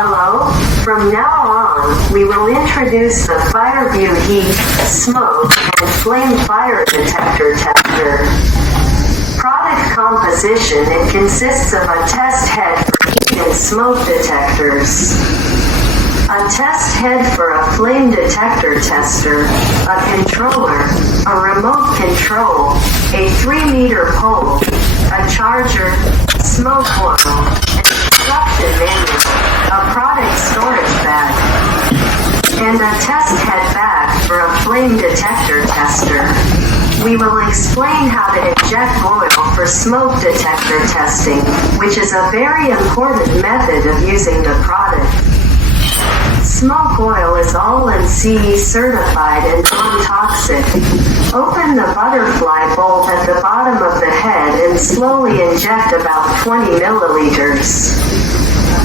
Hello? From now on, we will introduce the fireview heat, smoke, and flame fire detector tester. Product composition: it consists of a test head for heat and smoke detectors, a test head for a flame detector tester, a controller, a remote control, a 3-meter pole, a charger, smoke oil, instruction manual, a product storage bag, and a test head bag for a flame detector tester. We will explain how to inject oil for smoke detector testing, which is a very important method of using the product. Smoke oil is all CE certified and non-toxic. Open the butterfly bolt at the bottom of the head and slowly inject about 20 milliliters.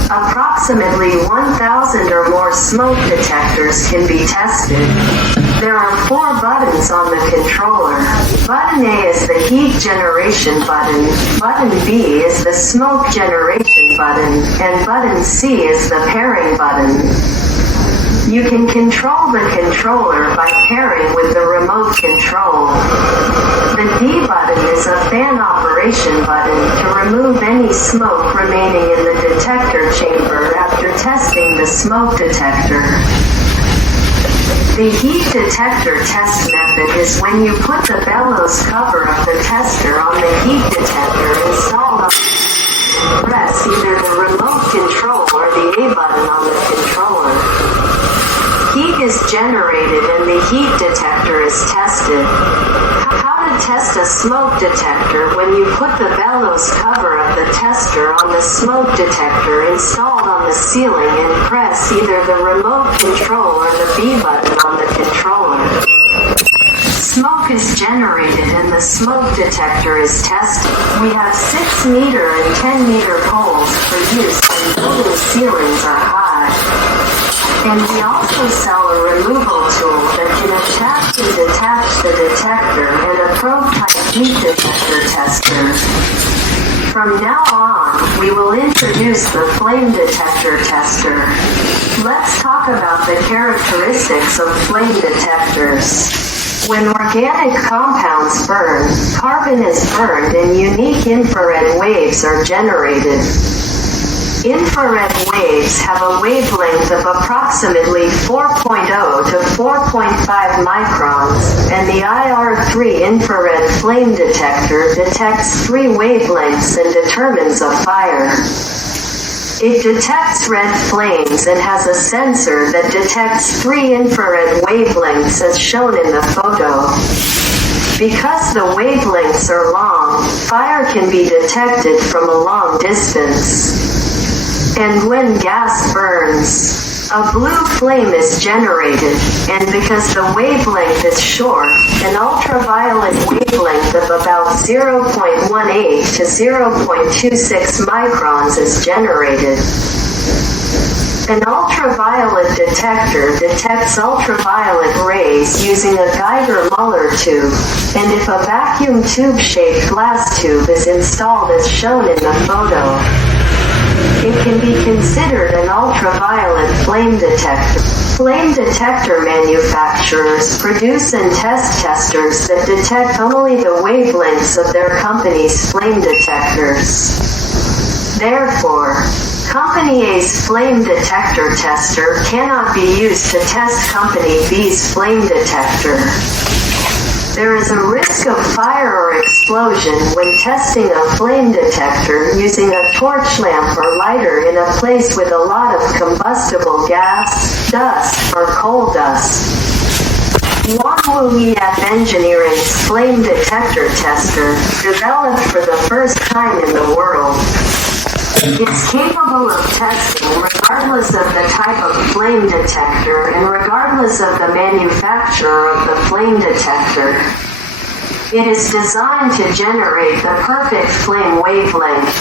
Approximately 1,000 or more smoke detectors can be tested. There are 4 buttons on the controller. Button A is the heat generation button, button B is the smoke generation button, and button C is the pairing button. You can control the controller by pairing with the remote control. The D button is a fan operation button to remove any smoke remaining in the detector chamber after testing the smoke detector. The heat detector test method is when you put the bellows cover of the tester on the heat detector installed on press either the remote control or the A button on the controller. Heat is generated and the heat detector is tested. How to test a smoke detector: when you put the bellows cover of the tester on the smoke detector installed on the ceiling and press either the remote control or the B button on the controller. Smoke is generated and the smoke detector is tested. We have 6-meter and 10-meter poles for use when building ceilings are high. And we also sell a removal tool that can attach and detach the detector and a probe-type heat detector tester. From now on, we will introduce the flame detector tester. Let's talk about the characteristics of flame detectors. When organic compounds burn, carbon is burned and unique infrared waves are generated. Infrared waves have a wavelength of approximately 4.0 to 4.5 microns, and the IR3 infrared flame detector detects 3 wavelengths and determines a fire. It detects red flames and has a sensor that detects 3 infrared wavelengths as shown in the photo. Because the wavelengths are long, fire can be detected from a long distance. And when gas burns, a blue flame is generated, and because the wavelength is short, an ultraviolet wavelength of about 0.18 to 0.26 microns is generated. An ultraviolet detector detects ultraviolet rays using a Geiger-Müller tube, and if a vacuum tube-shaped glass tube is installed as shown in the photo, it can be considered an ultraviolet flame detector. Flame detector manufacturers produce and test testers that detect only the wavelengths of their company's flame detectors. Therefore, Company A's flame detector tester cannot be used to test Company B's flame detector. There is a risk of fire or explosion when testing a flame detector using a torch lamp or lighter in a place with a lot of combustible gas, dust, or coal dust. Wanhua Engineering's flame detector tester, developed for the first time in the world, is capable of testing regardless of the type of flame detector and regardless of the manufacturer of the flame detector. It is designed to generate the perfect flame wavelength,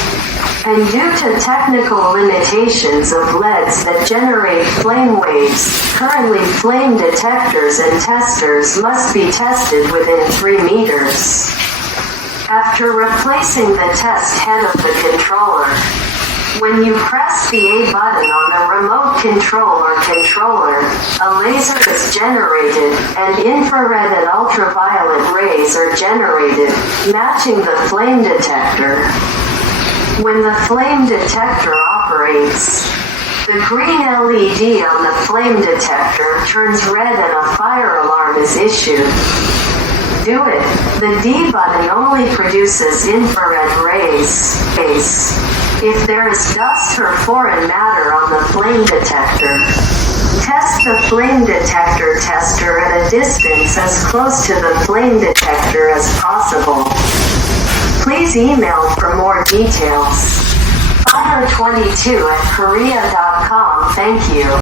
and due to technical limitations of LEDs that generate flame waves, currently flame detectors and testers must be tested within 3 meters. After replacing the test head of the controller, When you press the A button on the remote control or controller, a laser is generated, and infrared and ultraviolet rays are generated, matching the flame detector. When the flame detector operates, the green LED on the flame detector turns red and a fire alarm is issued. Do it. The D button only produces infrared rays. If there is dust or foreign matter on the flame detector, test the flame detector tester at a distance as close to the flame detector as possible. Please email for more details. Fire22@korea.com. Thank you.